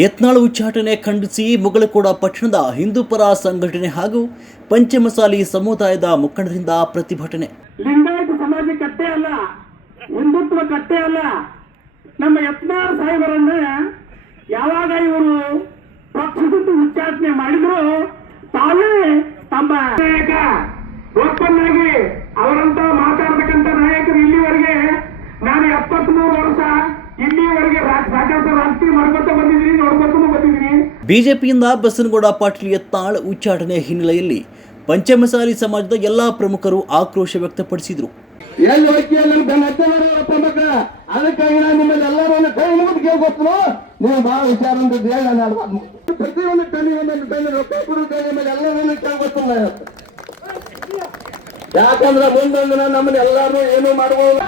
ಯತ್ನಾಳ್ ಉಚ್ಚಾಟನೆ ಖಂಡಿಸಿ ಮುಗಳಕೋಡ ಪಟ್ಟಣದ ಹಿಂದೂಪರ ಸಂಘಟನೆ ಹಾಗೂ ಪಂಚಮಸಾಲಿ ಸಮುದಾಯದ ಮುಖಂಡರಿಂದ ಪ್ರತಿಭಟನೆ. ಲಿಂಗಾಯತ ಸಮಾಜ ಕಟ್ಟೆ ಅಲ್ಲ, ಹಿಂದುತ್ವ ಕಟ್ಟೆ ಅಲ್ಲ. ನಮ್ಮ ಯತ್ನಾಳ್ ಸಾಹೇಬರನ್ನ ಯಾವಾಗ ಇವರು ಪಕ್ಷದಿಂದ ಉಚ್ಚಾಟನೆ ಮಾಡಿದ್ರು, ತಾವೇ ತಮ್ಮ ನಾಯಕ ಬಿಜೆಪಿಯಿಂದ ಬಸನಗೌಡ ಪಾಟೀಲ್ ಯತ್ನಾಳ್ ಉಚ್ಚಾಟನೆ ಹಿನ್ನೆಲೆಯಲ್ಲಿ ಪಂಚಮಸಾಲಿ ಸಮಾಜದ ಎಲ್ಲಾ ಪ್ರಮುಖರು ಆಕ್ರೋಶ ವ್ಯಕ್ತಪಡಿಸಿದರು. ಅದಕ್ಕಾಗಿ ನಾನು ನಿಮ್ಮಲ್ಲಿ ಎಲ್ಲರೂ ಕೈ ಮುಗಿದು ಕೇಳ್ಕೊತ್ತು ನೀವು ಬಹಳ ಹುಷಾರಿಂದ ಹೇಳಿ ನಾನು ಆಡ್ಬಾರ್ದು. ಪ್ರತಿಯೊಂದು ಟನಿ ಒಂದೊಂದು ಟನಿ ರೊಕ್ಕ ಕೊಡುತ್ತೆ ನಿಮ್ಮಲ್ಲಿ ಎಲ್ಲರೂ ಕೇಳ್ಕೊತ್ತು ನಾ ಯಾಕಂದ್ರೆ ಮುಂದೊಂದು ನಮ್ಮನ್ನ ಎಲ್ಲಾರು ಏನು ಮಾಡಬಹುದು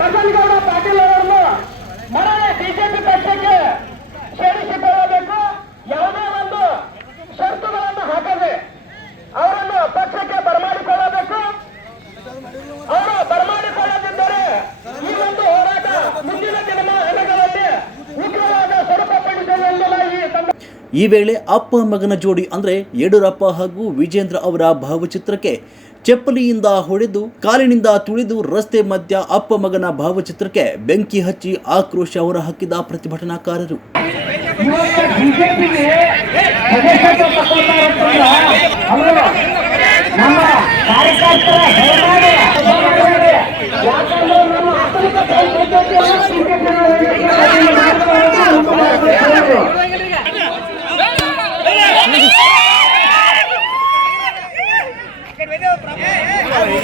ಬಸನಗೌಡ ಪಾಟೀಲ್ ಈ ವೇಳೆ ಅಪ್ಪ ಮಗನ ಜೋಡಿ ಅಂದ್ರೆ ಯಡಿಯೂರಪ್ಪ ಹಾಗೂ ವಿಜೇಂದ್ರ ಅವರ ಭಾವಚಿತ್ರಕ್ಕೆ ಚಪ್ಪಲಿಯಿಂದ ಹೊಡೆದು ಕಾಲಿನಿಂದ ತುಳಿದು ರಸ್ತೆ ಮಧ್ಯ ಅಪ್ಪ ಮಗನ ಭಾವಚಿತ್ರಕ್ಕೆ ಬೆಂಕಿ ಹಚ್ಚಿ ಆಕ್ರೋಶ ಹೊರಹಾಕಿದ ಪ್ರತಿಭಟನಾಕಾರರು. ನಮ್ಮ